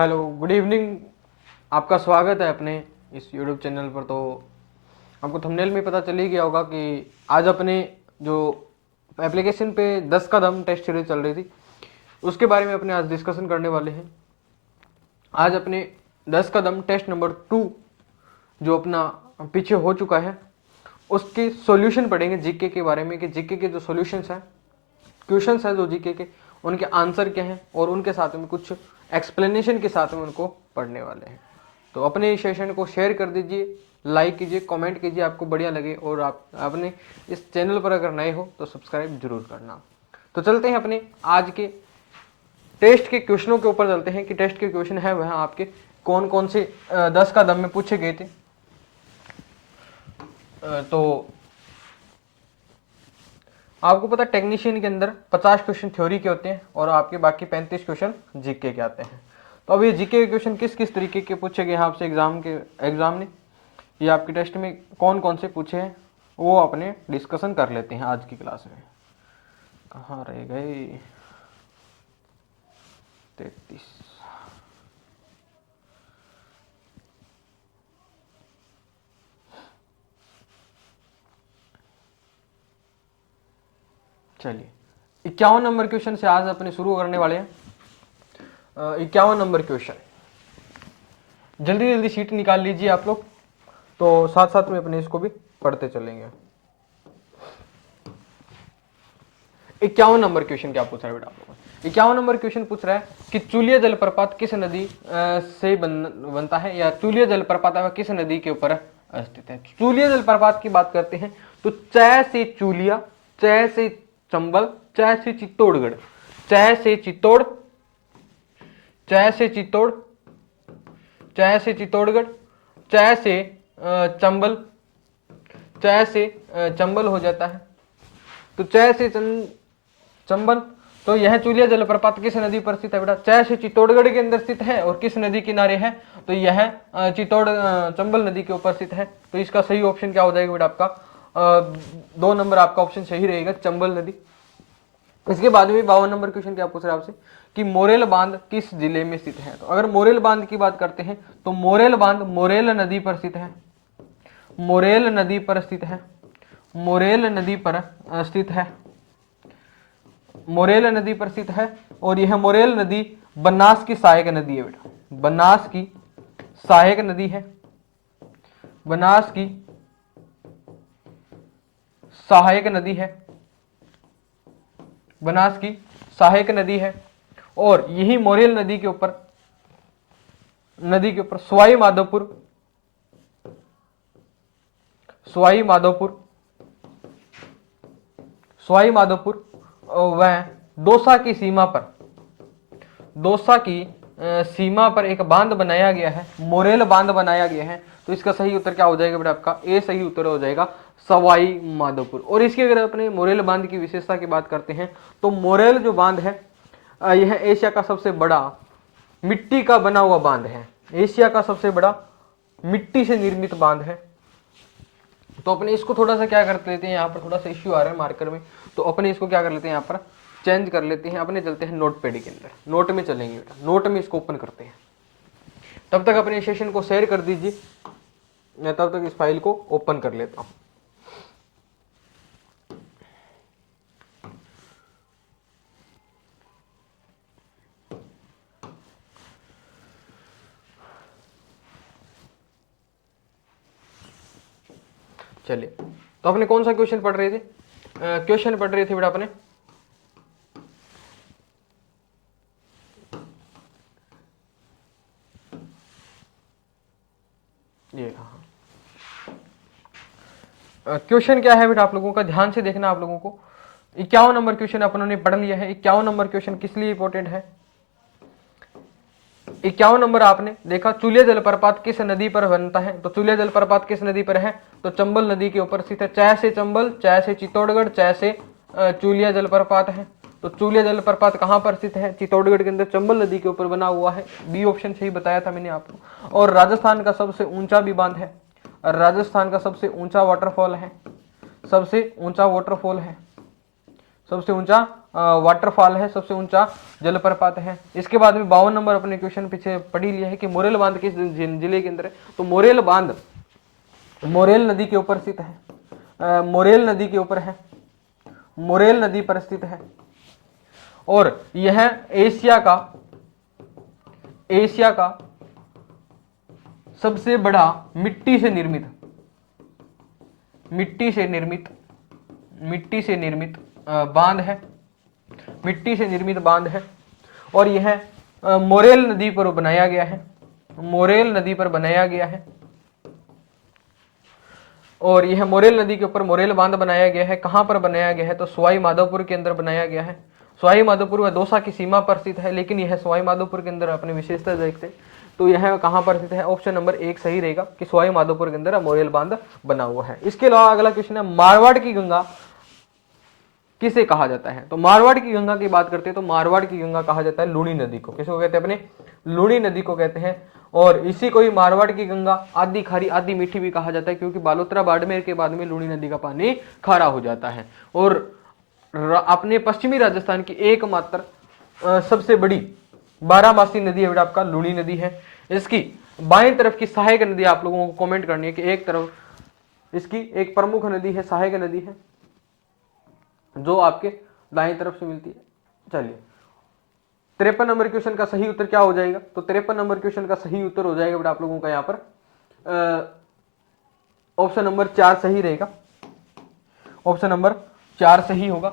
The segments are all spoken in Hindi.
Hello, good evening. आपका स्वागत है अपने इस यूट्यूब चैनल पर। तो आपको थंबनेल में पता चल ही गया होगा कि आज अपने जो एप्लीकेशन पे 10 कदम टेस्ट सीरीज चल रही थी उसके बारे में अपने आज डिस्कशन करने वाले हैं। आज अपने 10 कदम टेस्ट नंबर 2 जो अपना पीछे हो चुका है उसके सॉल्यूशन पढ़ेंगे जीके के बारे में, कि जीके के जो सॉल्यूशंस हैं, क्वेश्चंस हैं जो जीके के, उनके आंसर क्या हैं और उनके साथ में कुछ एक्सप्लेनेशन के साथ में उनको पढ़ने वाले हैं। तो अपने इस सेशन को शेयर कर दीजिए, लाइक कीजिए, कमेंट कीजिए आपको बढ़िया लगे, और आपने इस चैनल पर अगर नए हो तो सब्सक्राइब जरूर करना। तो चलते हैं अपने आज के टेस्ट के क्वेश्चनों के ऊपर चलते हैं कि टेस्ट के क्वेश्चन है वह आपके कौन कौन से 10 कदम में पूछे गए थे। तो आपको पता है टेक्नीशियन के अंदर 50 क्वेश्चन थ्योरी के होते हैं और आपके बाकी 35 क्वेश्चन जीके के आते हैं। तो अब ये जीके के क्वेश्चन किस किस तरीके के पूछे गए हैं आपसे एग्जाम ने, ये आपके टेस्ट में कौन कौन से पूछे हैं वो अपने डिस्कशन कर लेते हैं आज की क्लास में। कहाँ रह गए 33। चलिए 51 नंबर क्वेश्चन से आज अपने शुरू करने वाले हैं। 51 नंबर क्वेश्चन, जल्दी जल्दी शीट निकाल लीजिए आप लोग, तो साथ साथ में अपने इसको भी पढ़ते चलेंगे। 51 नंबर क्वेश्चन क्या पूछ रहा है बेटा आप लोगों को? 51 नंबर क्वेश्चन पूछ रहा है कि चूलिया जलप्रपात किस नदी से बनता है, या चूलिया जलप्रपात वह किस नदी के ऊपर स्थित है। चूलिया जलप्रपात की बात करते हैं तो चै से चूलिया, चै से चंबल, चै से चित्तौड़गढ़, चै से चित्तौड़, चै से चित्तौड़, चै से चित्तौड़गढ़, चै से चंबल, चै से चंबल हो जाता है। तो चै से चंबल, तो यह चूलिया जलप्रपात किस नदी पर स्थित है बेटा? चै से चित्तौड़गढ़ के अंदर स्थित है और किस नदी किनारे है? तो यह चंबल नदी के ऊपर स्थित है। तो इसका सही ऑप्शन क्या हो जाएगा बेटा? आपका 2 नंबर आपका ऑप्शन सही रहेगा, चंबल नदी। इसके बाद में 52 नंबर क्वेश्चन क्या पूछ रहा है आपसे कि मोरेल बांध किस जिले में स्थित है। तो अगर मोरेल बांध की बात करते हैं तो मोरेल बांध मोरेल नदी पर स्थित है, मोरेल नदी पर स्थित है, मोरेल नदी पर स्थित है, मोरेल नदी पर स्थित है। और यह मोरेल नदी बनास की सहायक नदी है बेटा, बनास की सहायक नदी है, बनास की सहायक नदी है, बनास की सहायक नदी है। और यही मोरेल नदी के ऊपर सवाई माधोपुर, सवाई माधोपुर, सवाई माधोपुर वह दौसा की सीमा पर, दौसा की सीमा पर एक बांध बनाया गया है, मोरेल बांध बनाया गया है। तो इसका सही उत्तर क्या हो जाएगा बेटा? आपका ए सही उत्तर हो जाएगा, सवाई माधोपुर। और इसकी अगर अपने मोरेल बांध की विशेषता की बात करते हैं तो मोरेल जो बांध है यह एशिया का सबसे बड़ा मिट्टी का बना हुआ बांध है, एशिया का सबसे बड़ा मिट्टी से निर्मित बांध है। तो अपने इसको थोड़ा सा क्या कर लेते हैं, यहाँ पर थोड़ा सा इश्यू आ रहा है मार्कर में, तो अपने इसको क्या कर लेते हैं, यहाँ पर चेंज कर लेते हैं। अपने चलते हैं नोट पैड के अंदर, नोट में चलेंगे बेटा, नोट में इसको ओपन करते हैं। तब तक अपने सेशन को शेयर कर दीजिए, मैं तब तक इस फाइल को ओपन कर लेता हूँ। चलिए, तो अपने कौन सा क्वेश्चन पढ़ रहे थे? क्वेश्चन पढ़ रहे थे बेटा अपने ये क्वेश्चन क्या है बेटा आप लोगों का, ध्यान से देखना आप लोगों को। 51 नंबर क्वेश्चन अपनों ने पढ़ लिया है। 51 नंबर क्वेश्चन किस लिए इंपॉर्टेंट है? 51 नंबर आपने देखा, चूलिया जलप्रपात किस नदी पर बनता है। तो चूलिया जलप्रपात किस नदी पर है? तो चंबल नदी के ऊपर स्थित है। चै से चंबल, चै से चित्तौड़गढ़, चै से चूलिया जलप्रपात है। तो चूलिया जलप्रपात कहाँ पर स्थित है? चित्तौड़गढ़ के अंदर, चंबल नदी के ऊपर बना हुआ है। बी ऑप्शन सही बताया था मैंने आपको। और राजस्थान का सबसे ऊंचा भी बांध है, राजस्थान का सबसे ऊंचा वाटरफॉल है, सबसे ऊंचा वाटरफॉल है, सबसे ऊंचा वाटरफॉल है, सबसे ऊंचा जलप्रपात है। इसके बाद में 52 नंबर अपने क्वेश्चन पीछे पढ़ लिया है कि मोरेल बांध किस जिले के अंदर है। तो मोरेल बांध मोरेल नदी के ऊपर स्थित है, मोरेल नदी के ऊपर है, मोरेल नदी पर स्थित है। और यह एशिया का सबसे बड़ा मिट्टी से निर्मित बांध है, मिट्टी से निर्मित बांध है। और यह मोरेल नदी पर बनाया गया है, मोरेल नदी पर बनाया गया है। और यह मोरेल नदी के ऊपर मोरेल बांध बनाया गया है। कहां पर बनाया गया है? तो सवाई माधोपुर के अंदर बनाया गया है। सवाई माधोपुर व दौसा की सीमा पर स्थित है, लेकिन यह सवाई माधोपुर के अंदर अपनी विशेषता देखते हैं तो यह कहां पर स्थित है? ऑप्शन नंबर 1 सही रहेगा कि सवाई माधोपुर के अंदर मोरेल बांध बना हुआ है। इसके अलावा अगला क्वेश्चन है, मारवाड़ की गंगा किसे कहा जाता है? तो मारवाड़ की गंगा की बात करते हैं तो मारवाड़ की गंगा कहा जाता है लूणी नदी को। किसको कहते हैं? अपने लूणी नदी को कहते हैं। और इसी को ही मारवाड़ की गंगा आधी खारी आधी मीठी भी कहा जाता है, क्योंकि बालोतरा बाड़मेर के बाद में लूणी नदी का पानी खारा हो जाता है। और अपने पश्चिमी राजस्थान की एकमात्र सबसे बड़ी बारहमासी नदी है आपका लूणी नदी है। इसकी बाएं तरफ की सहायक नदी आप लोगों को कमेंट करनी है कि एक तरफ इसकी एक प्रमुख नदी है, सहायक नदी है, जो आपके दाएं तरफ से मिलती है। चलिए 53 नंबर क्वेश्चन का सही उत्तर क्या हो जाएगा? तो 53 नंबर क्वेश्चन का सही उत्तर हो जाएगा बेटा आप लोगों का यहाँ पर ऑप्शन नंबर 4 सही रहेगा, ऑप्शन नंबर 4 सही होगा।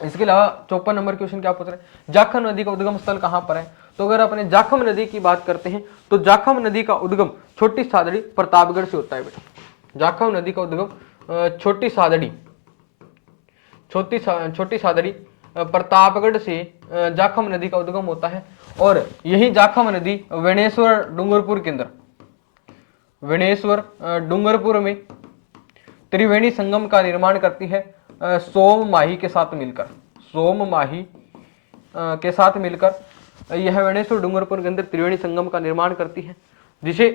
इसके अलावा 54 नंबर क्वेश्चन क्या पूछ रहे हैं? जाखम नदी का उद्गम स्थल कहां पर है? तो अगर अपने जाखम नदी की बात करते हैं तो जाखम नदी का उद्गम छोटी सादड़ी प्रतापगढ़ से होता है बेटा। जाखम नदी का उद्गम छोटी सादड़ी प्रतापगढ़ से जाखम नदी का उद्गम होता है। और यही जाखम नदी वेणेश्वर डूंगरपुर में त्रिवेणी संगम का निर्माण करती है सोम माही के साथ मिलकर यह वेणेश्वर डूंगरपुर के अंदर त्रिवेणी संगम का निर्माण करती है, जिसे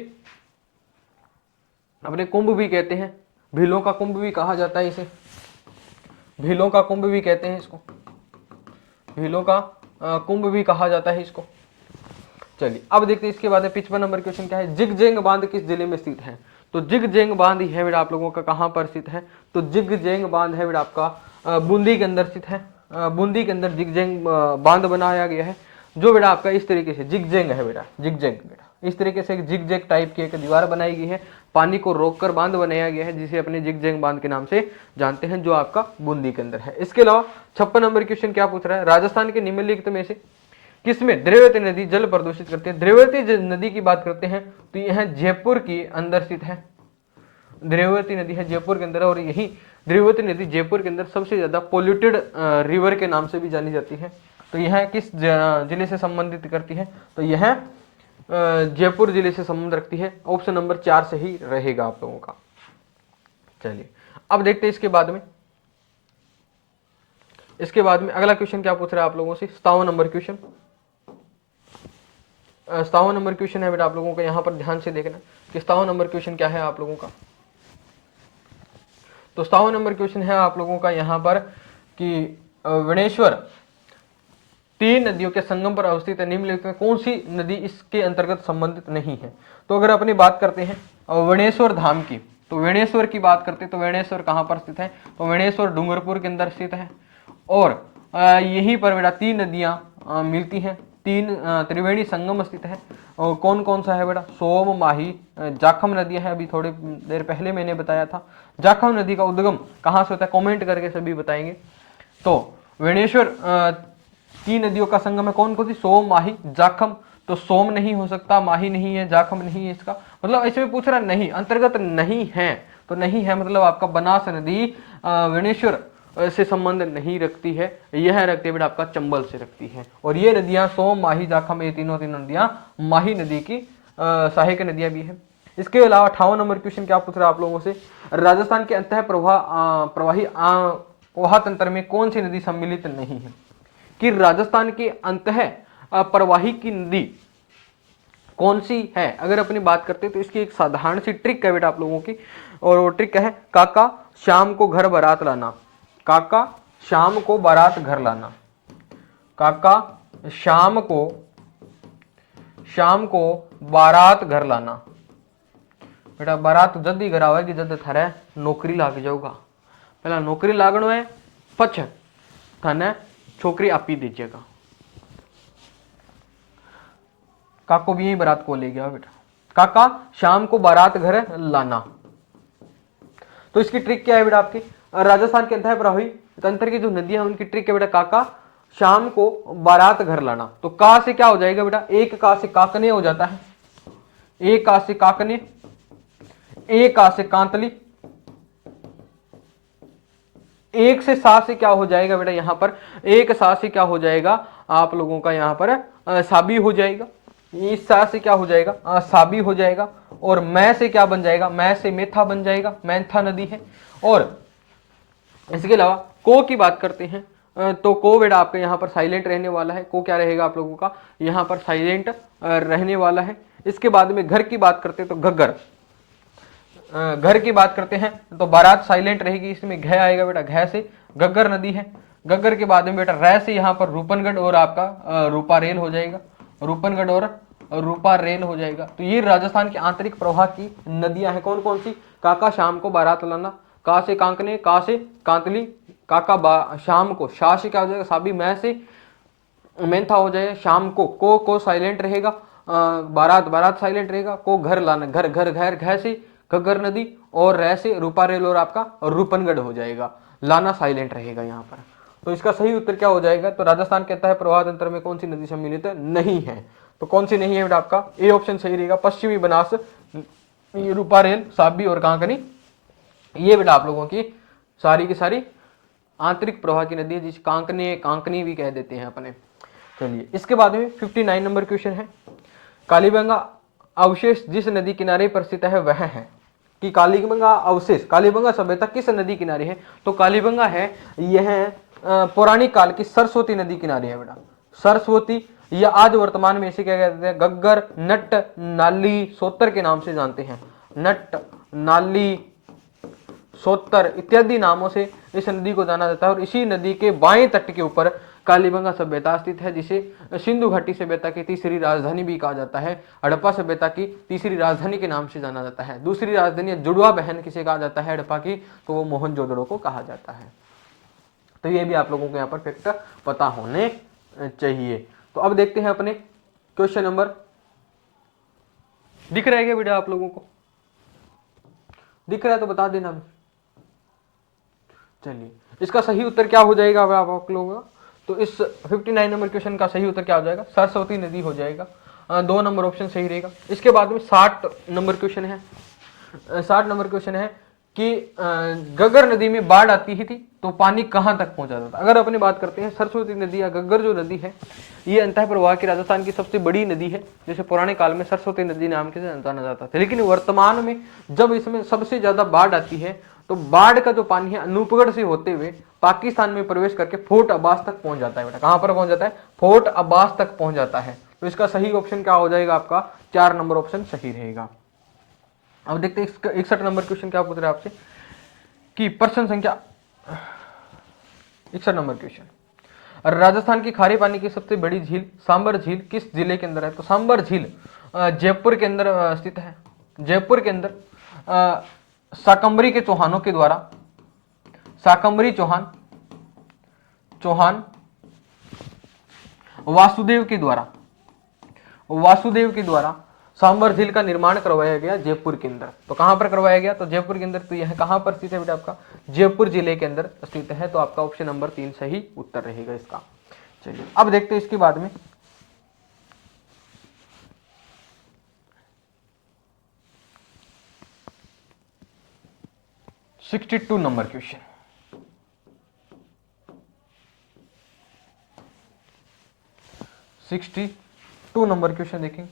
अपने कुंभ भी कहते हैं, भीलों का कुंभ भी कहा जाता है इसे, भीलों का कुंभ भी कहते हैं इसको, भीलों का कुंभ भी कहा जाता है इसको। चलिए अब देखते हैं इसके बाद 55 नंबर क्वेश्चन क्या है? जिगजेंग बांध किस जिले में स्थित है? तो जिगजेंग बांध है बेटा आप लोगों का कहां पर स्थित है? तो जिगजेंग बांध है बेटा आपका बूंदी के अंदर स्थित है। बूंदी के अंदर जिगजेंग बांध बनाया गया है, जो बेटा आपका इस तरीके से जिगजेंग है बेटा, जिगजेंग बेटा इस तरीके से एक जिगजेग टाइप की एक दीवार बनाई गई है, पानी को रोककर बांध बनाया गया है, जिसे अपने जिगजेंग बांध के नाम से जानते हैं, जो आपका बूंदी के अंदर है। इसके अलावा 56 नंबर क्वेश्चन क्या पूछ रहा है? राजस्थान के निम्नलिखित में से किसमें द्रव्यवती नदी जल प्रदूषित करती है? द्रव्यवती नदी की बात करते हैं तो यह जयपुर के अंदर स्थित है, द्रव्यवती नदी है जयपुर के अंदर। और यही द्रव्यवती नदी जयपुर के अंदर सबसे ज्यादा पोल्यूटेड रिवर के नाम से भी जानी जाती है। तो यह किस जिले से संबंधित करती है? तो यह जयपुर जिले से संबंध रखती है। ऑप्शन नंबर 4 सही रहेगा आप लोगों का। चलिए अब देखते हैं इसके बाद में अगला क्वेश्चन क्या पूछ रहा है आप लोगों से? 57 नंबर क्वेश्चन, 57 नंबर क्वेश्चन है बेटा आप लोगों का, यहां पर ध्यान से देखना कि 57 नंबर क्वेश्चन क्या है आप लोगों का। तो 57 नंबर क्वेश्चन है आप लोगों का यहां पर कि वेणेश्वर 3 नदियों के संगम पर अवस्थित है, निम्नलिखित में कौन सी नदी इसके अंतर्गत संबंधित नहीं है? तो अगर अपनी बात करते हैं वेणेश्वर धाम की, तो वेणेश्वर की बात करते हैं तो वेणेश्वर कहां पर स्थित है? तो वेणेश्वर डूंगरपुर के अंदर स्थित है। और यहीं पर बेटा 3 नदियां मिलती हैं, 3 त्रिवेणी संगम स्थित है। और कौन कौन सा है बेटा? सोम माही जाखम नदियां हैं, अभी थोड़ी देर पहले मैंने बताया था। जाखम नदी का उद्गम कहां से होता है? कमेंट करके सभी बताएंगे। तो वेणेश्वर 3 नदियों का संगम है, कौन कौन सी? सोम माही जाखम। तो सोम नहीं हो सकता, माही नहीं है, जाखम नहीं है, इसका मतलब ऐसे में पूछ रहा नहीं, अंतर्गत नहीं है। तो नहीं है मतलब आपका बनास नदी वेणेश्वर से संबंध नहीं रखती है, यह रखती है बेटा आपका चंबल से रखती है। और ये नदियां सोम माही जाखम, ये तीनों नदियां माही नदी की सहायक नदियां भी है। इसके अलावा 58 नंबर क्वेश्चन क्या पूछ रहा है आप लोगों से? राजस्थान के अंतः प्रवाही वहा तंत्र में कौन सी नदी सम्मिलित नहीं है? कि राजस्थान के अंतः प्रवाही की नदी कौन सी है? अगर अपनी बात करते हैं तो इसकी एक साधारण सी ट्रिक है बेटा आप लोगों की, और वो ट्रिक है काका शाम को घर बारात लाना। काका शाम को बारात घर लाना। काका शाम को बारात घर लाना। बेटा बारात जद ही घर आवेगी जद थारे नौकरी लाग जाऊगा। पहला नौकरी लागनो है, पछ थाने छोकरी आपी दीजिएगा। काको भी यही बारात को ले गया बेटा। काका शाम को बारात घर लाना। तो इसकी ट्रिक क्या है बेटा आपकी? राजस्थान के अंतः प्रवाही तंत्र की जो नदियां उनकी ट्रिक है बेटा, काका शाम को बारात घर लाना। तो का से क्या हो जाएगा बेटा? एक का से काकने हो जाता है, एक का से काकने, एक का से कांतली, एक से सा से क्या हो जाएगा बेटा? यहां पर एक सा से क्या हो जाएगा आप लोगों का? यहां पर साबी हो जाएगा। इस सा से क्या हो जाएगा? साबी हो जाएगा। और मैं से क्या बन जाएगा? मैं से मेथा बन जाएगा, मैथा नदी है। और इसके अलावा को की बात करते हैं तो को बेटा आपका यहाँ पर साइलेंट रहने वाला है। को क्या रहेगा आप लोगों का? यहाँ पर साइलेंट रहने वाला है। इसके बाद में घर की बात करते हैं तो घग्गर, घर की बात करते हैं तो बारात साइलेंट रहेगी, इसमें घ आएगा बेटा, घ से घग्गर नदी है। घग्गर के बाद में बेटा रै से यहाँ पर रूपनगढ़ और आपका रूपारेल हो जाएगा, रूपनगढ़ और रूपारेल हो जाएगा। तो ये राजस्थान के आंतरिक प्रवाह की नदियां हैं। कौन कौन सी? काका शाम को बारात लाना, का से कांकने, का से कांतली, काका शाम को, शा से क्या हो जाएगा? साबी, मैं से मेंथा हो जाएगा। शाम को साइलेंट रहेगा, बारात साइलेंट रहेगा। को घर लाना, घर घर घर घ से घग्गर नदी, और रै से रूपारेल और आपका रूपनगढ़ हो जाएगा। लाना साइलेंट रहेगा यहाँ पर। तो इसका सही उत्तर क्या हो जाएगा? तो राजस्थान कहता है प्रवाह तंत्र में कौन सी नदी सम्मिलित नहीं है? तो कौन सी नहीं है बेटा आपका? ए ऑप्शन सही रहेगा, पश्चिमी बनास, रूपारेल, साबी और कांकनी। ये बेटा आप लोगों की सारी की सारी आंतरिक प्रवाह की नदी है, जिस कांकनी भी कह देते हैं अपने। चलिए इसके बाद में 59 नंबर क्वेश्चन है, कालीबंगा अवशेष जिस नदी किनारे पर स्थित है वह है। कि कालीबंगा अवशेष, कालीबंगा सभ्यता किस नदी किनारे है? तो कालीबंगा है यह पौराणिक काल की सरस्वती नदी किनारे है बेटा। सरस्वती, या आज वर्तमान में इसे क्या कहते हैं? गग्गर, नट, नाली, सोतर के नाम से जानते हैं। नट, नाली, सोतर इत्यादि नामों से इस नदी को जाना जाता है। और इसी नदी के बाएं तट के ऊपर कालीबंगा सभ्यता स्थित है, जिसे सिंधु घाटी सभ्यता की तीसरी राजधानी भी कहा जाता है। हड़प्पा सभ्यता की तीसरी राजधानी के नाम से जाना जाता है। दूसरी राजधानी जुड़वा बहन किसे कहा जाता है हड़प्पा की? तो वो मोहनजोदड़ो को कहा जाता है। तो ये भी आप लोगों को यहाँ पर फैक्ट पता होने चाहिए। तो अब देखते हैं अपने क्वेश्चन नंबर, दिख रहा है क्या बेटा आप लोगों को? दिख रहा है तो बता देना। चलिए इसका सही उत्तर क्या हो जाएगा आप लोगों का? तो इस 59 नंबर क्वेश्चन का सही उत्तर क्या हो जाएगा? सरस्वती नदी हो जाएगा। 2 नंबर ऑप्शन सही रहेगा। इसके बाद में 60 नंबर क्वेश्चन है। 60 नंबर क्वेश्चन है कि घग्गर नदी में बाढ़ आती ही थी तो पानी कहां तक पहुंचा था? अगर अपनी बात करते हैं सरस्वती नदी या घग्गर जो नदी है, ये अंतः प्रवाह की राजस्थान की सबसे बड़ी नदी है, जिसे पुराने काल में सरस्वती नदी नाम के जाना जाता था। लेकिन वर्तमान में जब इसमें सबसे ज्यादा बाढ़ आती है तो बाढ़ का जो पानी है अनूपगढ़ से होते हुए पाकिस्तान में प्रवेश करके फोर्ट अब्बास तक पहुंच जाता है बेटा। कहां पर पहुंच जाता है? फोर्ट अब्बास तक पहुंच जाता है। तो इसका सही ऑप्शन क्या हो जाएगा आपका? 4 नंबर ऑप्शन सही रहेगा। अब देखते हैं 61 नंबर क्वेश्चन क्या पूछ रहा है आपसे कि प्रश्न संख्या 61 नंबर क्वेश्चन, राजस्थान की खारे पानी की सबसे बड़ी झील सांबर झील किस जिले के अंदर है? तो सांबर झील जयपुर के अंदर स्थित है। जयपुर के अंदर शाकंभरी के चौहानों के द्वारा, शाकंभरी चौहान वासुदेव के द्वारा सांबर झील का निर्माण करवाया गया जयपुर के अंदर। तो कहां पर करवाया गया? तो जयपुर के अंदर। तो यह कहां पर स्थित है बेटा आपका? जयपुर जिले के अंदर स्थित है। तो आपका ऑप्शन नंबर 3 सही उत्तर रहेगा इसका। चलिए अब देखते हैं इसके बाद में 62 नंबर क्वेश्चन, 62 नंबर क्वेश्चन देखें।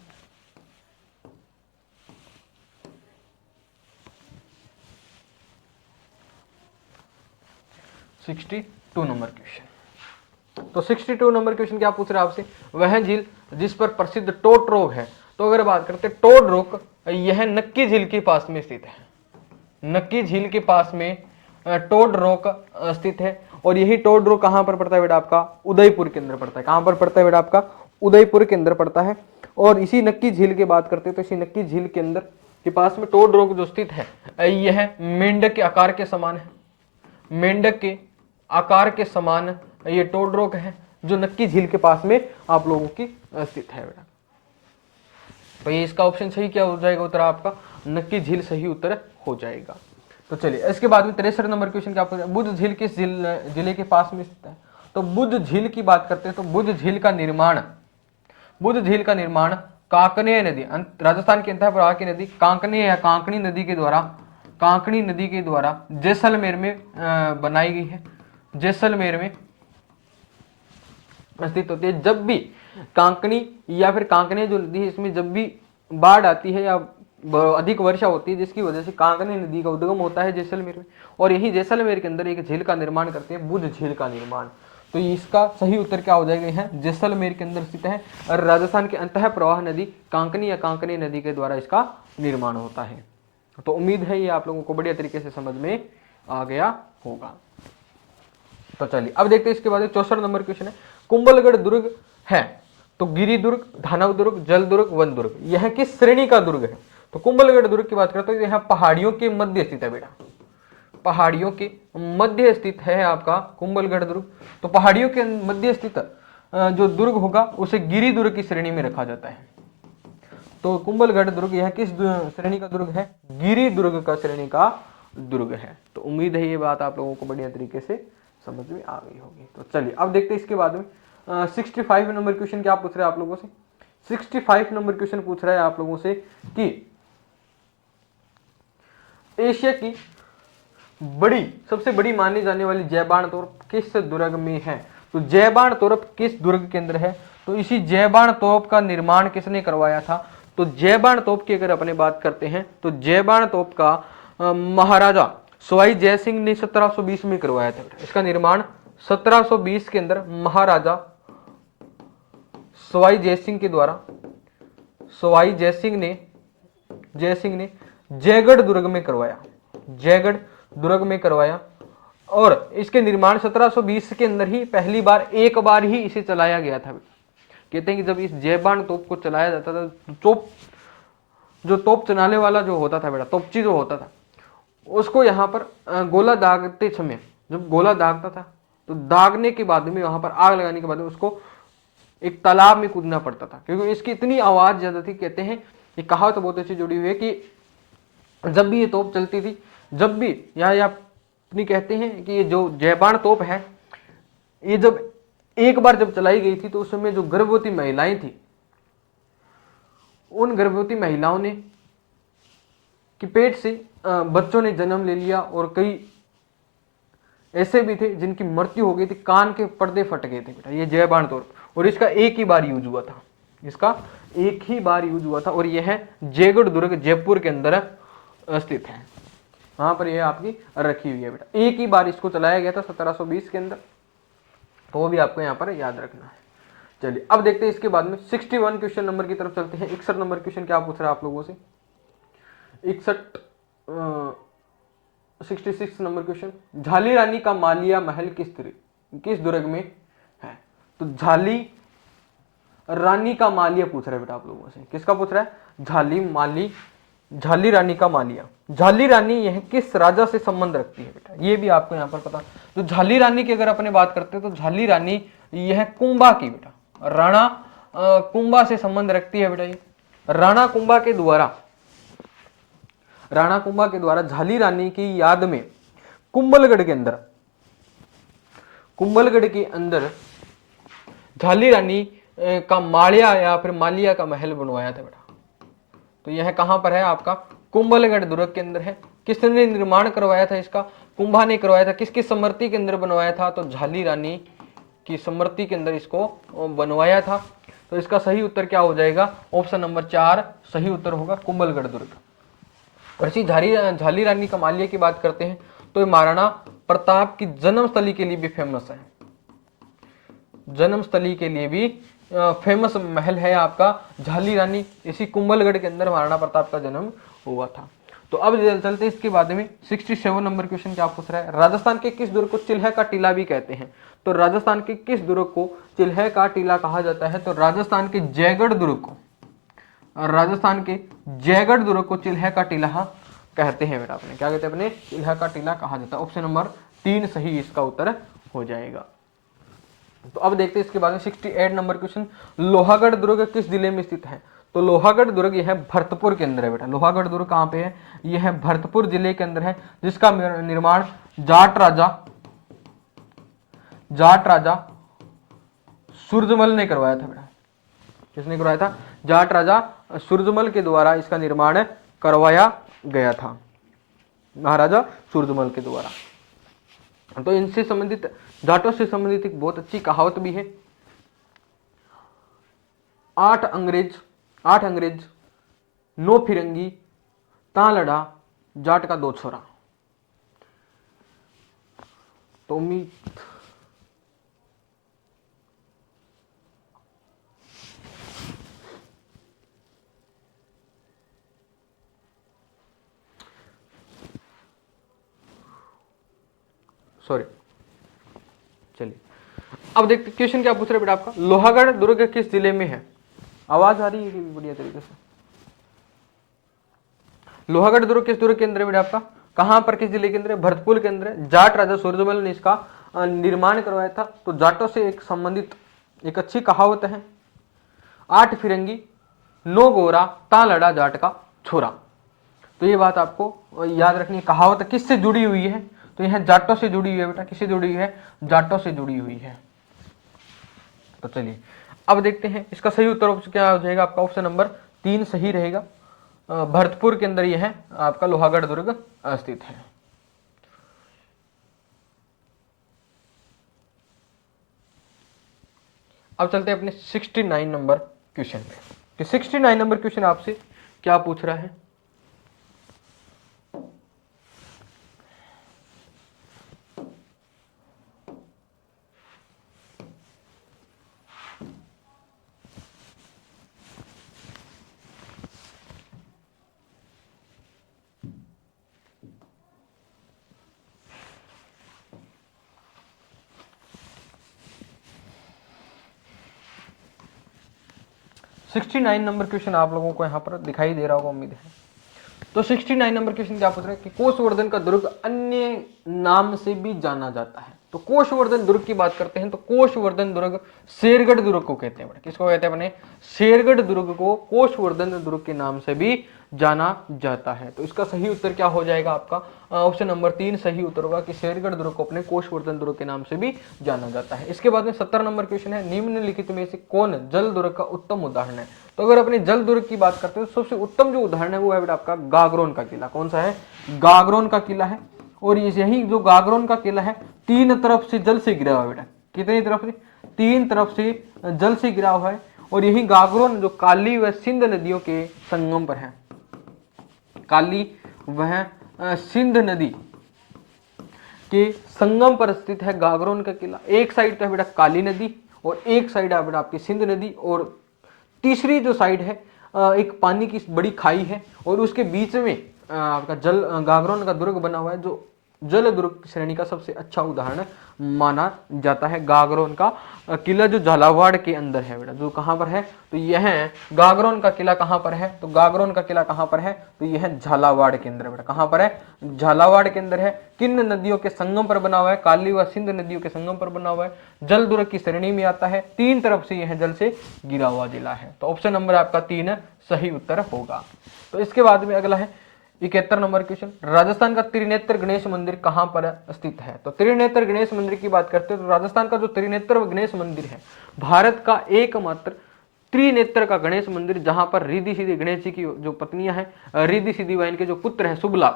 नंबर क्वेश्चन, तो 62 नंबर क्वेश्चन क्या पूछ रहा है आपसे? वह झील जिस पर प्रसिद्ध टोट रोग है। तो अगर बात करते हैं टोट रोग, यह नक्की झील के पास में स्थित है। नक्की झील के पास में टोड रोक स्थित है। और यही टोडरो कहाँ पर पड़ता है बेटा आपका, उदयपुर के अंदर पड़ता है। कहाँ पर पड़ता है बेटा आपका, उदयपुर के अंदर पड़ता है। और इसी नक्की झील की बात करते हैं तो इसी नक्की झील के अंदर के पास में टोडरो जो स्थित है यह मेंढक के आकार के समान है, मेंढक के आकार के समान ये टोडरोक है जो नक्की झील के पास में आप लोगों की स्थित है बेटा। तो ये इसका ऑप्शन सही क्या हो जाएगा, उत्तर आपका नक्की झील सही उत्तर हो जाएगा। तो चलिए इसके बाद में 63 नंबर क्वेश्चन क्या पूछा, बुद्ध झील किस जिले के पास में स्थित है। तो बुद्ध झील की बात करते हैं तो बुद्ध झील का निर्माण कांकनेय नदी, राजस्थान के अंतः प्रवाह की नदी कांकनेय या कांकनी नदी के द्वारा जैसलमेर में बनाई गई है, जैसलमेर में स्थित होती है। जब भी कांकनी या फिर कांकने जो नदी है इसमें जब भी बाढ़ आती है या अधिक वर्षा होती है जिसकी वजह से कांकने नदी का उद्गम होता है जैसलमेर में, और यही जैसलमेर के अंदर एक झील का निर्माण करते हैं, बुद्ध झील का निर्माण। तो इसका सही उत्तर क्या हो जाएगा, है जैसलमेर के अंदर स्थित है और राजस्थान के अंतः प्रवाह नदी कांकनी या कांकने नदी के द्वारा इसका निर्माण होता है। तो उम्मीद है ये आप लोगों को बढ़िया तरीके से समझ में आ गया होगा। तो चलिए अब देखते हैं इसके बाद 64 नंबर क्वेश्चन है, कुंभलगढ़ दुर्ग है तो गिरी दुर्ग, धानव दुर्ग, जल दुर्ग, वन दुर्ग, यह किस श्रेणी का दुर्ग है। तो कुंभलगढ़ दुर्ग की बात करते हैं, यह पहाड़ियों के मध्य स्थित है बेटा, पहाड़ियों के मध्य स्थित है आपका कुंभलगढ़ दुर्ग। तो पहाड़ियों के मध्य स्थित जो दुर्ग होगा उसे गिरी दुर्ग की श्रेणी में रखा जाता है। तो कुंभलगढ़ दुर्ग यह किस श्रेणी का दुर्ग है, गिरी दुर्ग का श्रेणी का दुर्ग है। तो उम्मीद है ये बात आप लोगों को बढ़िया तरीके से समझ में आ गई होगी। तो चलिए अब देखते हैं इसके बाद में 65 नंबर क्वेश्चन क्या पूछ रहे हैं आप लोगों से। 65 नंबर क्वेश्चन पूछ रहा है आप लोगों से कि एशिया की सबसे बड़ी मानी जाने वाली जयबाण तोप किस दुर्ग में है। तो जयबाण तोप किस दुर्ग के अंदर है, तो इसी जयबाण तोप का निर्माण किसने करवाया था। तो जयबाण तोप की अगर अपने बात करते हैं तो जयबाण तोप का महाराजा सवाई जयसिंह ने 1720 में करवाया था। इसका निर्माण 1720 के अंदर महाराजा सवाई जयसिंह के द्वारा, सवाई जयसिंह ने जयगढ़ दुर्ग में करवाया, जयगढ़ दुर्ग में करवाया। और इसके निर्माण 1720 के अंदर ही पहली बार एक बार ही इसे चलाया गया था। कहते हैं कि जब इस जयबाण तोप को चलाया जाता था जो तोप चलाने वाला जो होता था बेटा, तोपची जो होता था, उसको यहाँ पर गोला दागते समय जब गोला दागता था तो दागने के बाद में वहां पर आग लगाने के बाद में उसको एक तालाब में कूदना पड़ता था, क्योंकि इसकी इतनी आवाज ज्यादा थी। कहते हैं ये कहावत तो बहुत अच्छी जुड़ी हुई है कि जब भी ये तोप चलती थी, जब भी या अपनी कहते हैं कि ये जो जयबाण तोप है ये जब एक बार जब चलाई गई थी तो उस समय जो गर्भवती महिलाएं थी उन गर्भवती महिलाओं ने कि पेट से बच्चों ने जन्म ले लिया और कई ऐसे भी थे जिनकी मृत्यु हो गई थी, कान के पर्दे फट गए थे बेटा, ये जयबाण तोप। और इसका एक ही बार यूज हुआ था, इसका एक ही बार यूज हुआ था और यह जयगढ़ दुर्ग जयपुर के अंदर स्थित है। वहां पर यह आपकी रखी हुई है बेटा, एक ही बार इसको चलाया गया था 1720 के अंदर, तो वो भी आपको यहाँ पर याद रखना है। चलिए अब देखते हैं इसके बाद में 61 क्वेश्चन नंबर की तरफ चलते हैं। 61 नंबर क्वेश्चन क्या पूछ रहा है आप लोगों से, 66 नंबर क्वेश्चन, झाली रानी का मालिया महल किस दुर्ग में है। तो झाली रानी का मालिया पूछ रहा है बेटा आप लोगों से, किसका पूछ रहा है, झाली रानी का मालिया। झाली रानी यह किस राजा से संबंध रखती है बेटा, ये भी आपको यहाँ पर पता। तो झाली रानी की अगर अपने बात करते हैं तो झाली रानी यह कुंभा की बेटा, राणा कुंभा से संबंध रखती है बेटा। ये राणा कुंभा के द्वारा झाली रानी की याद में कुंभलगढ़ के अंदर झाली रानी का मालिया या फिर मालिया का महल बनवाया था बेटा। तो यह कहां पर है आपका, कुंभलगढ़ दुर्ग के अंदर है। किसने निर्माण करवाया था इसका, कुंभा ने करवाया था। किसकी स्मृति के अंदर बनवाया था, तो झाली रानी की स्मृति के अंदर इसको बनवाया था। तो इसका सही उत्तर क्या हो जाएगा, ऑप्शन नंबर 4 सही उत्तर होगा, कुंभलगढ़ दुर्ग। और इसी झाली रानी का मालिया की बात करते हैं तो महाराणा प्रताप की जन्मस्थली के लिए भी फेमस है, जन्मस्थली के लिए भी फेमस महल है आपका झाली रानी। इसी कुंभलगढ़ के अंदर महाराणा प्रताप का जन्म हुआ था। तो अब चलते हैं इसके बाद में 67 नंबर क्वेश्चन क्या पूछ रहा है, राजस्थान के किस दुर्ग को चिल्हे का टीला भी कहते हैं। तो राजस्थान के किस दुर्ग को चिल्हे का टीला कहा जाता है, तो राजस्थान के जयगढ़ दुर्ग को, राजस्थान के जयगढ़ दुर्ग को चिल्हे का टीला कहते हैं बेटा। अपने क्या कहते हैं, अपने चिल्हे का टीला कहा जाता है। ऑप्शन नंबर 3 सही इसका उत्तर हो जाएगा। तो अब देखते हैं इसके बाद में 68 नंबर क्वेश्चन, लोहागढ़ दुर्ग किस जिले में स्थित है। तो लोहागढ़ दुर्ग यह भरतपुर के अंदर है बेटा। लोहागढ़ दुर्ग कहाँ पे है, यह भरतपुर जिले के अंदर है, जिसका निर्माण जाट राजा सूरजमल ने करवाया था बेटा। किसने करवाया था, जाट राजा सूरजमल के द्वारा इसका निर्माण करवाया गया था, महाराजा सूरजमल के द्वारा। तो इनसे संबंधित, जाटों से संबंधित एक बहुत अच्छी कहावत भी है, 8 अंग्रेज 9 फिरंगी ता लड़ा जाट का 2 छोरा। तो उम्मीद सॉरी, चलिए अब देखते क्वेश्चन क्या पूछ रहे बेटा आपका, लोहागढ़ दुर्ग किस जिले में है। आवाज आ रही है कि बढ़िया तरीके से। लोहागढ़ दुर्ग किस दुर्ग के अंदर है बेटा आपका, कहां पर, किस जिले के अंदर है, भरतपुर के अंदर है। जाट राजा सूरजमल ने इसका निर्माण करवाया था। तो जाटों से एक संबंधित एक अच्छी कहावत है, 8 फिरंगी 9 गोरा ता लड़ा जाट का छोरा। तो ये बात आपको याद रखनी, कहावत किससे जुड़ी हुई है, तो यह जाटों से जुड़ी हुई है बेटा। किससे जुड़ी हुई है, जाटों से जुड़ी हुई है। तो चलिए अब देखते हैं इसका सही उत्तर क्या हो जाएगा आपका, ऑप्शन नंबर 3 सही रहेगा। भरतपुर के अंदर यह आपका लोहागढ़ दुर्ग स्थित है। अब चलते हैं अपने 69 नंबर क्वेश्चन में। तो 69 नंबर क्वेश्चन आपसे क्या पूछ रहा है, सिक्सटी 69 नंबर क्वेश्चन आप लोगों को यहाँ पर दिखाई दे रहा होगा, उम्मीद है। तो 69 नंबर क्वेश्चन क्या पूछ रहे हैं कि कोषवर्धन का दुर्ग अन्य नाम से भी जाना जाता है। तो कोषवर्धन दुर्ग की बात करते हैं तो कोषवर्धन दुर्ग शेरगढ़ दुर्ग को कहते हैं। किसको कहते हैं अपने, शेरगढ़ दुर्ग को कोषवर्धन दुर्ग के नाम से भी जाना जाता है। तो इसका सही उत्तर क्या हो जाएगा आपका, ऑप्शन नंबर 3 सही उत्तर होगा कि शेरगढ़ दुर्ग को अपने कोषवर्धन दुर्ग के नाम से भी जाना जाता है। इसके बाद में 70 नंबर क्वेश्चन है, निम्नलिखित में से कौन जल दुर्ग का उत्तम उदाहरण है। तो अगर अपने जल दुर्ग की बात करते हैं तो सबसे उत्तम जो उदाहरण है वो है बेटा आपका गागरोन का किला। कौन सा है, गागरोन का किला है। और यही जो गागरोन का किला है 3 तरफ से जल से घिरा हुआ है बेटा। कितनी तरफ से, 3 तरफ से जल से घिरा हुआ है। और यही गागरोन जो काली व सिंध नदियों के संगम पर है, काली वह सिंध नदी के संगम पर स्थित है गागरोन का किला। एक साइड तो है बेटा काली नदी और एक साइड है बेटा आपकी सिंध नदी, और तीसरी जो साइड है एक पानी की बड़ी खाई है, और उसके बीच में आपका जल गागरोन का दुर्ग बना हुआ है, जो जल दुर्ग श्रेणी का सबसे अच्छा उदाहरण माना जाता है। गागरोन का किला जो झालावाड़ के अंदर है बेटा, जो कहां पर है, तो यह गागरोन का किला कहां पर है, तो गागरोन का किला कहां पर है, तो यह झालावाड़ के अंदर बेटा। कहां पर है, झालावाड़ के अंदर है। किन नदियों के संगम पर बना हुआ है, काली व सिंध नदियों के संगम पर बना हुआ है, जल दुर्ग की श्रेणी में आता है, 3 तरफ से यह जल से घिरा हुआ जिला है। तो ऑप्शन नंबर आपका 3 सही उत्तर होगा। तो इसके बाद में अगला है 71 नंबर क्वेश्चन, राजस्थान का त्रिनेत्र गणेश मंदिर कहां पर स्थित है। तो त्रिनेत्र गणेश मंदिर की बात करते हैं तो राजस्थान का जो त्रिनेत्र गणेश मंदिर है भारत का एकमात्र त्रिनेत्र का गणेश मंदिर, जहां पर रिद्धि सिद्धि गणेश जी की जो पत्नियां हैं, रिद्धि सिद्धि व इनके जो पुत्र हैं सुबला,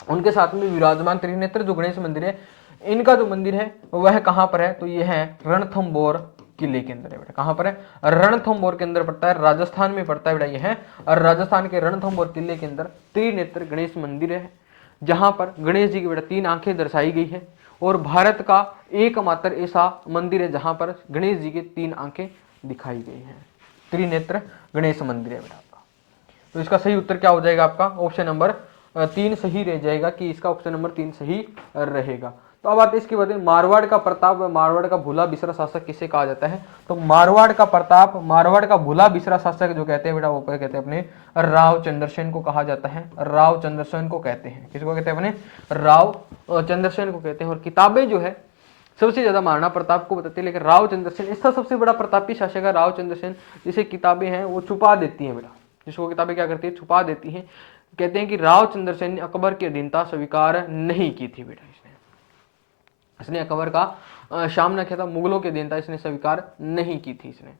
उनके साथ में विराजमान त्रिनेत्र जो गणेश मंदिर है, इनका जो मंदिर है वह कहां पर है, तो यह है रणथंभौर किले के अंदर है बेटा। कहां पर है, रणथंभौर के अंदर पड़ता है, राजस्थान में पड़ता है बेटा। यह है और राजस्थान के रणथंभौर किले के अंदर त्रिनेत्र गणेश मंदिर है, जहां पर गणेश जी की बेटा 3 आंखें दर्शाई गई है। और भारत का एकमात्र ऐसा मंदिर है जहां पर गणेश जी के 3 आंखें दिखाई गई हैं। त्रिनेत्र गणेश मंदिर है बेटा आपका। तो इसका सही उत्तर क्या हो जाएगा आपका ऑप्शन नंबर 3 सही रह जाएगा, कि इसका ऑप्शन नंबर 3 सही रहेगा। तो अब आते हैं इसके बाद में मारवाड़ का प्रताप व मारवाड़ का भूला बिसरा शासक किसे कहा जाता है। तो मारवाड़ का प्रताप, मारवाड़ का भूला बिसरा शासक जो कहते हैं बेटा, वो कहते हैं अपने राव चंद्रसेन को कहा जाता है। राव चंद्रसेन को कहते हैं, किसको कहते हैं अपने, राव चंद्रसेन को कहते हैं। और किताबें जो है सबसे ज्यादा महाराणा प्रताप को बताती है, लेकिन राव चंद्रसेन इसका सबसे बड़ा प्रतापी शासक है राव चंद्रसेन, जिसे किताबें हैं वो छुपा देती हैं बेटा, जिसको किताबें क्या करती है, छुपा देती हैं। कहते हैं कि राव चंद्रसेन ने अकबर की अधीनता स्वीकार नहीं की थी बेटा, इसने अकबर का सामना किया था, मुगलों की अधीनता इसने स्वीकार नहीं की थी इसने,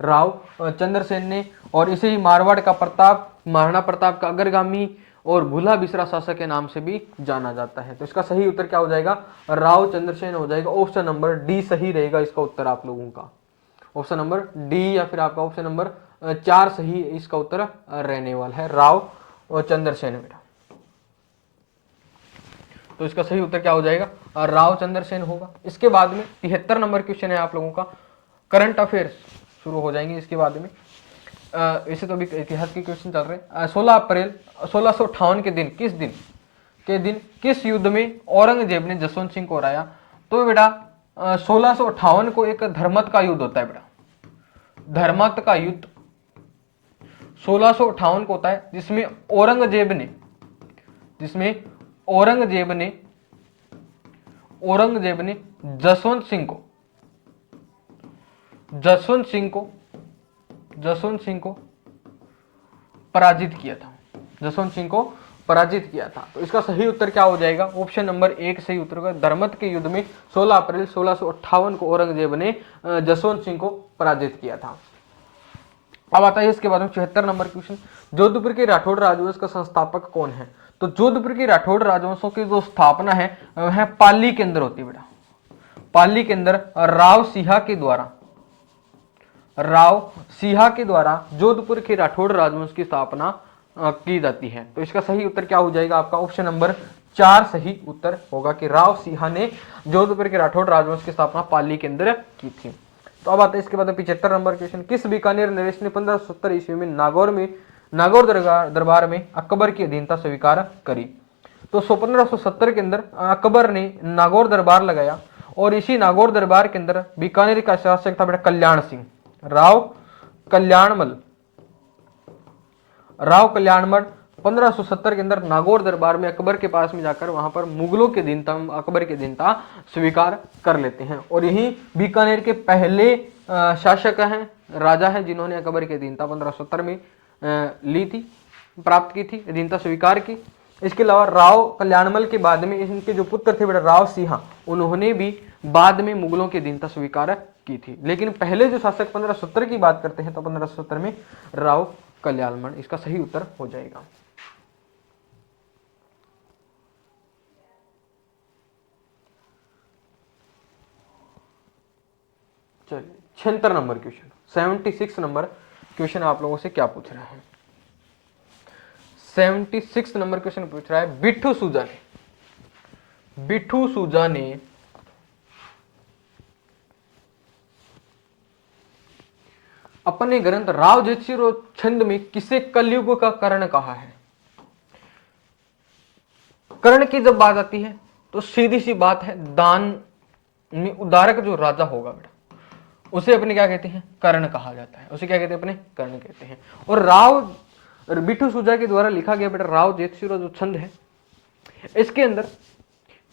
राव चंद्रसेन ने। और इसे ही मारवाड़ का प्रताप, महाराणा प्रताप का अग्रगामी और भूला बिसरा शासक के नाम से भी जाना जाता है। तो इसका सही उत्तर क्या हो जाएगा, राव चंद्रसेन हो जाएगा। ऑप्शन नंबर डी सही रहेगा इसका उत्तर आप लोगों का, ऑप्शन नंबर डी या फिर आपका ऑप्शन नंबर 4 सही इसका उत्तर रहने वाला है, राव चंद्रसेन बेटा। तो इसका सही उत्तर क्या हो जाएगा, राव चंद्रसेन होगा। इसके बाद में 73 नंबर क्वेश्चन है आप लोगों का, करंट अफेयर्स शुरू हो जाएंगे इसके बाद में। वैसे तो अभी इतिहास के क्वेश्चन चल रहे हैं। 16 अप्रैल 1658 के दिन किस युद्ध में औरंगजेब ने जसवंत सिंह को हराया। तो बेटा 1658 को एक धर्मत का युद्ध होता है बेटा, धर्मत का युद्ध 1658 को होता है, जिसमें औरंगजेब ने जसवंत सिंह को पराजित किया था। तो इसका सही उत्तर क्या हो जाएगा, ऑप्शन नंबर 1 सही उत्तर होगा। धर्मत के युद्ध में 16 अप्रैल 1658 को औरंगजेब ने जसवंत सिंह को पराजित किया था। अब आता है इसके बाद में 74 नंबर क्वेश्चन, जोधपुर के राठौड़ राजवंश का संस्थापक कौन है। तो जोधपुर के राठौड़ राजवंशों की जो स्थापना है वह पाली के अंदर होती है बेटा, पाली के अंदर राव सिंहा के द्वारा जोधपुर के राठौड़ राजवंश की स्थापना की जाती है। तो इसका सही उत्तर क्या हो जाएगा आपका, ऑप्शन नंबर 4 सही उत्तर होगा कि राव सिंहा ने जोधपुर के राठौड़ राजवंश की स्थापना पाली के अंदर की थी। तो अब आता है इसके बाद 75 नंबर क्वेश्चन, किस बीकानेर नरेश ने 1570 ईस्वी में नागौर दरबार में अकबर की अधीनता स्वीकार करी। तो 1570 के अंदर अकबर ने नागौर दरबार लगाया, और इसी नागौर दरबार के अंदर बीकानेर का शासक था बेटा कल्याण सिंह, राव कल्याणमल 1570 के अंदर नागौर दरबार में अकबर के पास में जाकर वहां पर मुगलों की अधीनता, अकबर की अधीनता स्वीकार कर लेते हैं। और यही बीकानेर के पहले शासक हैं, राजा हैं, जिन्होंने अकबर की अधीनता 1570 में ली थी, प्राप्त की थी, अधीनता स्वीकार की। इसके अलावा राव कल्याणमल के बाद में इनके जो पुत्र थे बेटा राव सिंहा, उन्होंने भी बाद में मुगलों की अधीनता स्वीकार की थी। लेकिन पहले जो शासक 1570 की बात करते हैं तो 1570 में राव कल्याणमल, इसका सही उत्तर हो जाएगा। चलिए 76 नंबर क्वेश्चन, 76 नंबर क्वेश्चन आप लोगों से क्या पूछ रहा है, 76 नंबर क्वेश्चन पूछ रहा है, बिट्ठू सूजा ने अपने ग्रंथ राव जयसिंह छंद में किसे कलयुग का कर्ण कहा है। कर्ण की जब बात आती है तो सीधी सी बात है, दान में उदारक जो राजा होगा बेटा उसे अपने क्या कहते हैं, कर्ण कहा जाता है, उसे क्या कहते हैं, अपने कर्ण कहते हैं। और राव बिट्ठू सूजा के द्वारा लिखा गया बेटा राव जयसिंह जो छंद है, इसके अंदर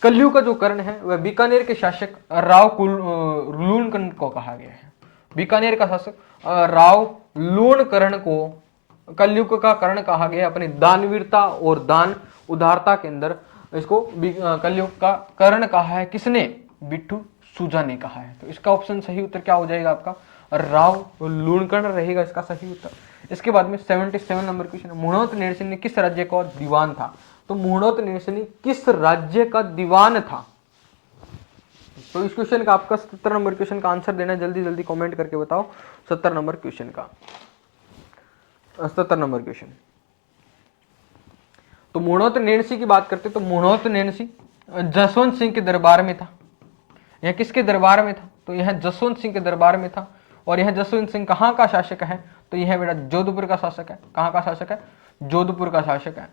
कलयुग का जो कर्ण है वह बीकानेर के शासक राव लूणकर्ण को कहा गया है। बीकानेर का शासक राव लूणकर्ण को कलयुग का कर्ण कहा गया, अपनी दानवीरता और दान उदारता के अंदर इसको कलयुग का कर्ण कहा है। किसने, बिट्ठू सूजा ने कहा है। तो इसका ऑप्शन सही उत्तर क्या हो जाएगा आपका, राव लूणकर्ण रहेगा इसका सही उत्तर। इसके बाद में 77 नंबर क्वेश्चन, मुणोत नरसिंह ने किस राज्य का दीवान था। तो मुणोत नरसिंह किस राज्य का दीवान था। तो इस क्वेश्चन का आपका 70 नंबर क्वेश्चन का आंसर देना, जल्दी जल्दी कमेंट करके बताओ 70 नंबर क्वेश्चन का। 70 नंबर क्वेश्चन, तो मुणोत नरसिंह की बात करते तो मुणोत नरसिंह जसवंत सिंह के दरबार में था। यह किसके दरबार में था, तो यह जसवंत सिंह के दरबार में था। और यह जसवंत सिंह कहाँ का शासक है? तो यह बेटा जोधपुर का शासक है। कहाँ का शासक है? जोधपुर का शासक है।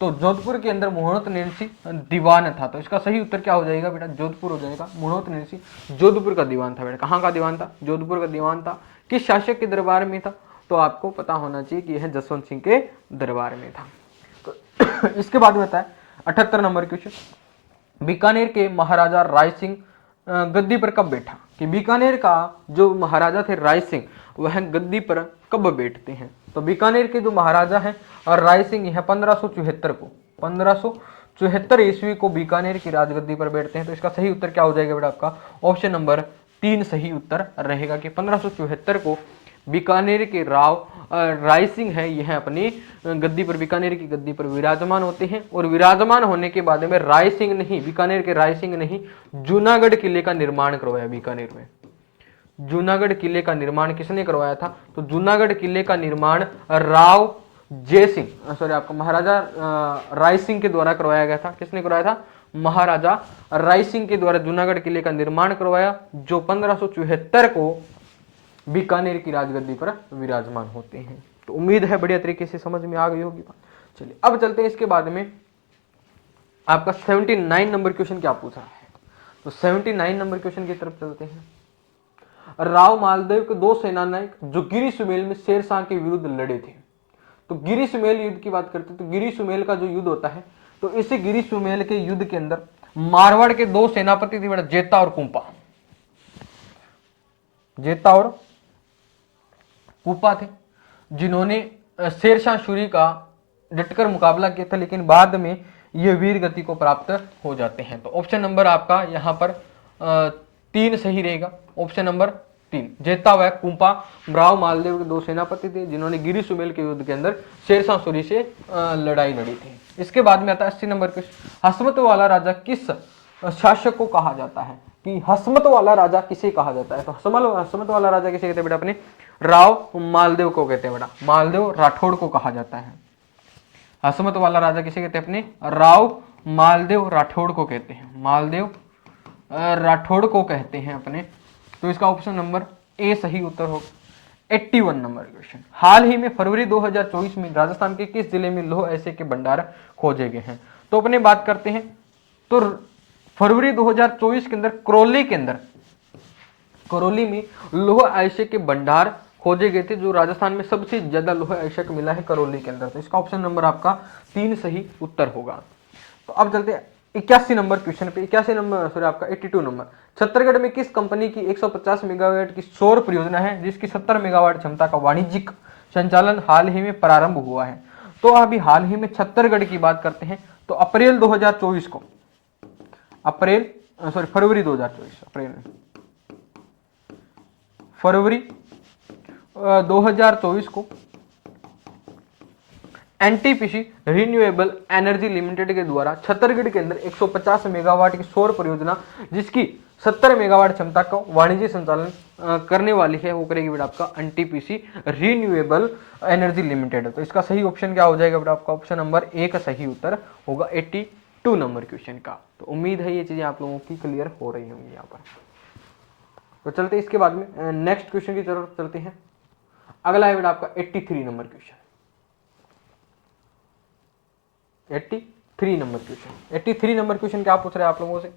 तो जोधपुर के अंदर मोहनोत नरसी दीवान था। तो इसका सही उत्तर क्या हो जाएगा बेटा? जोधपुर हो जाएगा। मोहनोत नरसी जोधपुर का दीवान था बेटा। कहाँ का दीवान था? जोधपुर का दीवान था। किस शासक के दरबार में था? तो आपको पता होना चाहिए कि यह जसवंत सिंह के दरबार में था। तो इसके बाद में आता है 78 नंबर क्वेश्चन, बीकानेर के महाराजा राय सिंह गद्दी पर कब बैठा? कि बीकानेर का जो महाराजा थे राय सिंह, वह गद्दी पर कब बैठते हैं? तो बीकानेर के जो महाराजा हैं और राय सिंह यह 1574 ईस्वी को बीकानेर की राजगद्दी पर बैठते हैं। तो इसका सही उत्तर क्या हो जाएगा बेटा? आपका ऑप्शन नंबर 3 सही उत्तर रहेगा कि 1574 को बीकानेर के राय सिंह है, यह अपनी गद्दी पर, बीकानेर की गद्दी पर विराजमान होते हैं। और विराजमान होने के बाद में राय सिंह नहीं, बीकानेर के राय सिंह नहीं, जूनागढ़ किले का निर्माण करवाया बीकानेर में। जूनागढ़ किले का निर्माण किसने करवाया था? तो जूनागढ़ किले का निर्माण राव जय सिंह, सॉरी आपका महाराजा राय सिंह के द्वारा करवाया गया था। किसने करवाया था? महाराजा राय सिंह के द्वारा जूनागढ़ किले का निर्माण करवाया, जो 1574 को बीकानेर की राजगद्दी पर विराजमान होते हैं। तो उम्मीद है बढ़िया तरीके से समझ में आ गई होगी बात। चलिए अब चलते हैं इसके बाद में आपका 79 नंबर क्वेश्चन क्या पूछा है। तो 79 नंबर क्वेश्चन की तरफ चलते हैं। राव मालदेव के 2 सेनानायक जो गिरी सुमेल में शेरशाह के विरुद्ध लड़े थे। तो गिरी सुमेल युद्ध की बात करते हैं। तो गिरी सुमेल का जो युद्ध होता है, तो इसी गिरी सुमेल के युद्ध के अंदर मारवाड़ के 2 सेनापति थे बेटा, जेता और कुंपा। जेता और कुंपा थे, जिन्होंने शेरशाह सूरी का डटकर मुकाबला किया था, लेकिन बाद में ये वीर गति को प्राप्त हो जाते हैं। तो ऑप्शन नंबर आपका यहाँ पर 3 सही रहेगा। ऑप्शन नंबर 3 जेता व कुंपा राव मालदेव के 2 सेनापति थे, जिन्होंने गिरी सुमेल के युद्ध के अंदर शेरशाह सूरी से लड़ाई लड़ी थी। इसके बाद में आता है 80 नंबर क्वेश्चन, हसमत वाला राजा किस शासक को कहा जाता है? कि हसमत वाला राजा किसे कहा जाता है? तो हसमत वाला राजा किसे कहते हैं बेटा? अपने राव मालदेव को कहते हैं बेटा। मालदेव राठौड़ को कहा जाता है। हसमत वाला राजा किसे कहते हैं? अपने राव मालदेव राठौड़ को कहते हैं। मालदेव राठौड़ को कहते हैं अपने। तो इसका ऑप्शन नंबर ए सही उत्तर होगा। 81 नंबर क्वेश्चन, हाल ही में फरवरी 2024 में राजस्थान के किस जिले में लौह अयस्क के भंडार खोजे गए हैं? तो अपने बात करते हैं तो फरवरी 2024 के अंदर करौली में लौह अयस्क के भंडार खोजे गए थे, जो राजस्थान में सबसे ज्यादा लौह अयस्क मिला है करौली के अंदर। तो इसका ऑप्शन नंबर आपका 3 सही उत्तर होगा। तो अब चलते हैं 81 नंबर क्वेश्चन पे। 81 नंबर सॉरी आपका 82 नंबर, छत्तीसगढ़ में किस कंपनी की 150 मेगावाट की सौर परियोजना है, जिसकी 70 मेगावाट क्षमता का वाणिज्यिक संचालन हाल ही में प्रारंभ हुआ है? तो अभी हाल ही में छत्तीसगढ़ की बात करते हैं तो अप्रैल 2024 को, फरवरी 2024, फरवरी 2024 को एनटीपीसी रिन्यूएबल एनर्जी लिमिटेड के द्वारा छत्तीसगढ़ के अंदर 150 मेगावाट की सौर परियोजना, जिसकी 70 मेगावाट क्षमता का वाणिज्यिक संचालन करने वाली है, वो करेगी बेटा आपका एनटीपीसी रिन्यूएबल एनर्जी लिमिटेड। तो इसका सही ऑप्शन क्या हो जाएगा बेटा? आपका ऑप्शन नंबर 1 सही उत्तर होगा 82 नंबर क्वेश्चन का। तो उम्मीद है ये चीजें आप लोगों की क्लियर हो रही होंगी यहाँ पर। तो चलते हैं इसके बाद में नेक्स्ट क्वेश्चन की तरफ चलते हैं। अगला है बेटा आपका 83 number question. 83 number question. 83 number question क्या पूछ रहे हैं आप लोगों से?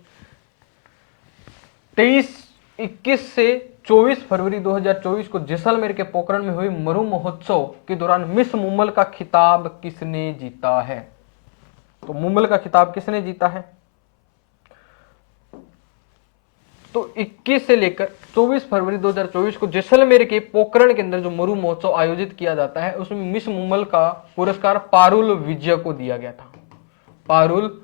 21 से 24 फरवरी 2024 को जैसलमेर के पोखरण में हुई मरु महोत्सव के दौरान मिस मुम्बल का खिताब किसने जीता है? तो मुम्बल का खिताब किसने जीता है? तो 21 से लेकर 24 फरवरी 2024 को जैसलमेर के पोखरण के अंदर जो मरु महोत्सव आयोजित किया जाता है, उसमें मिस मुम्बल का पुरस्कार पारुल विजया को दिया गया था। पारुल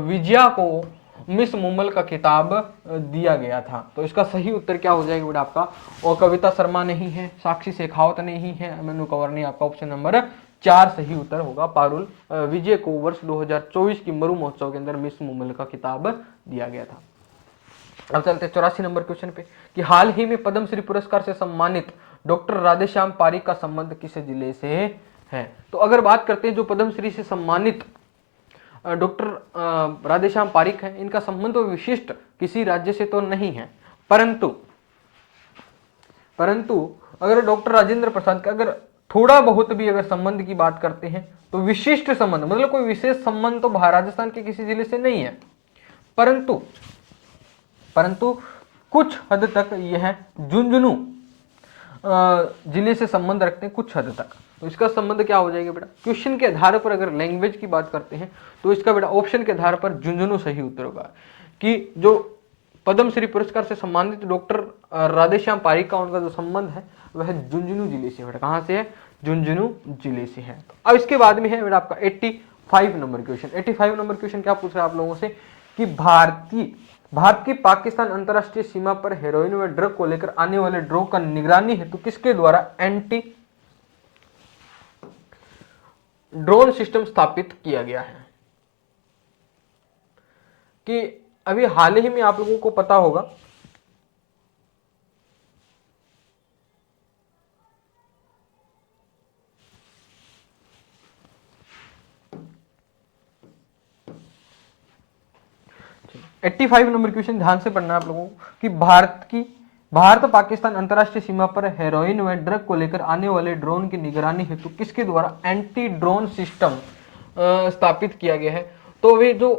विजया को मिस मुम्बल का खिताब दिया गया था। तो इसका सही उत्तर क्या हो जाएगा बेटा आपका? और कविता शर्मा नहीं है, साक्षी शेखावत नहीं है, मनु कंवर नहीं, आपका ऑप्शन नंबर 4 सही उत्तर होगा। पारुल विजय को वर्ष 2024 की मरु महोत्सव के अंदर मिस मुम्बल का खिताब दिया गया था। अब चलते 84 नंबर क्वेश्चन पे कि हाल ही में पद्मश्री पुरस्कार से सम्मानित डॉक्टर राधेश्याम पारिक का संबंध किस जिले से है? तो अगर बात करते हैं जो पद्मश्री से सम्मानित डॉक्टर राधेश्याम पारिक है, इनका संबंध तो विशिष्ट किसी राज्य से तो नहीं है, परंतु परंतु अगर डॉक्टर राजेंद्र प्रसाद का अगर थोड़ा बहुत भी अगर संबंध की बात करते हैं तो विशिष्ट संबंध, मतलब कोई विशेष संबंध तो राजस्थान के किसी जिले से नहीं है, परंतु कुछ हद तक यह झुंझुनू जिले से संबंध रखते हैं कुछ हद तक। तो इसका संबंध क्या हो जाएगा बेटा, क्वेश्चन के आधार पर अगर लैंग्वेज की बात करते हैं तो इसका बेटा ऑप्शन के आधार पर झुंझुनू सही उत्तर होगा। कि जो पद्मश्री पुरस्कार से सम्मानित डॉक्टर राधेश्याम पारिक का उनका जो संबंध है वह झुंझुनू जिले से बेटा, कहां से है, झुंझुनू जिले से है। तो अब इसके बाद में है बेटा आपका 85 नंबर क्वेश्चन। 85 नंबर क्वेश्चन क्या पूछ रहा है आप लोगों से कि भारत की पाकिस्तान अंतरराष्ट्रीय सीमा पर हेरोइन व ड्रग को लेकर आने वाले ड्रोन का निगरानी हेतु किसके द्वारा एंटी ड्रोन सिस्टम स्थापित किया गया है। कि अभी हाल ही में आप लोगों को पता होगा एट्टी 85 नंबर क्वेश्चन ध्यान से पढ़ना है आप लोगों को कि भारत पाकिस्तान अंतरराष्ट्रीय सीमा पर हेरोइन व ड्रग को लेकर आने वाले ड्रोन की निगरानी हेतु किसके द्वारा एंटी ड्रोन सिस्टम स्थापित किया गया है। तो वे जो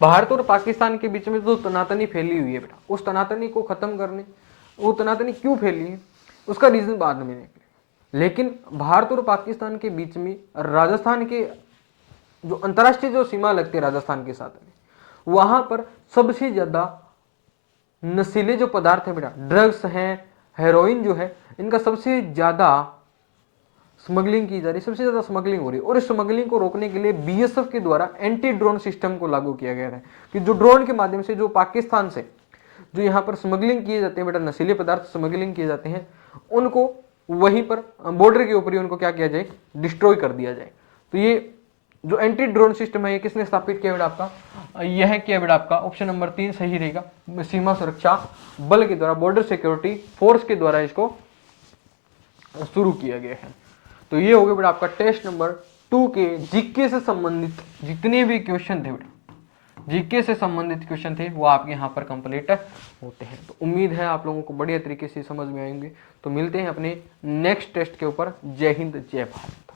भारत और पाकिस्तान के बीच में जो तनातनी फैली हुई है बेटा, उस तनातनी को खत्म करने, वो तनातनी क्यों फैली है उसका रीजन बाद में देखेंगे। लेकिन भारत और पाकिस्तान के बीच में राजस्थान के जो अंतरराष्ट्रीय जो सीमा लगती है राजस्थान के साथ में, वहां पर सबसे ज्यादा नशीले जो पदार्थ है बेटा, ड्रग्स हैं, हेरोइन जो है, इनका सबसे ज्यादा स्मगलिंग की जा रही है, सबसे ज्यादा स्मगलिंग हो रही है। और इस स्मगलिंग को रोकने के लिए बीएसएफ के द्वारा एंटी ड्रोन सिस्टम को लागू किया गया है कि जो ड्रोन के माध्यम से जो पाकिस्तान से जो यहाँ पर स्मगलिंग किए जाते हैं बेटा, नशीले पदार्थ स्मगलिंग किए जाते हैं, उनको वहीं पर बॉर्डर के ऊपर ही उनको क्या किया जाए, डिस्ट्रॉय कर दिया जाए। तो ये जो एंटी ड्रोन सिस्टम है ये किसने स्थापित किया बेटा आपका, यह किया बेटा आपका ऑप्शन नंबर 3 सही रहेगा, सीमा सुरक्षा बल के द्वारा, बॉर्डर सिक्योरिटी फोर्स के द्वारा इसको शुरू किया गया है। तो ये हो गया बेटा आपका टेस्ट नंबर 2 के जीके से संबंधित जितने भी क्वेश्चन थे बेटा, जीके से संबंधित क्वेश्चन थे वो आपके यहाँ पर कंप्लीट होते हैं। तो उम्मीद है आप लोगों को बढ़िया तरीके से समझ में आएंगे। तो मिलते हैं अपने नेक्स्ट टेस्ट के ऊपर। जय हिंद जय भारत।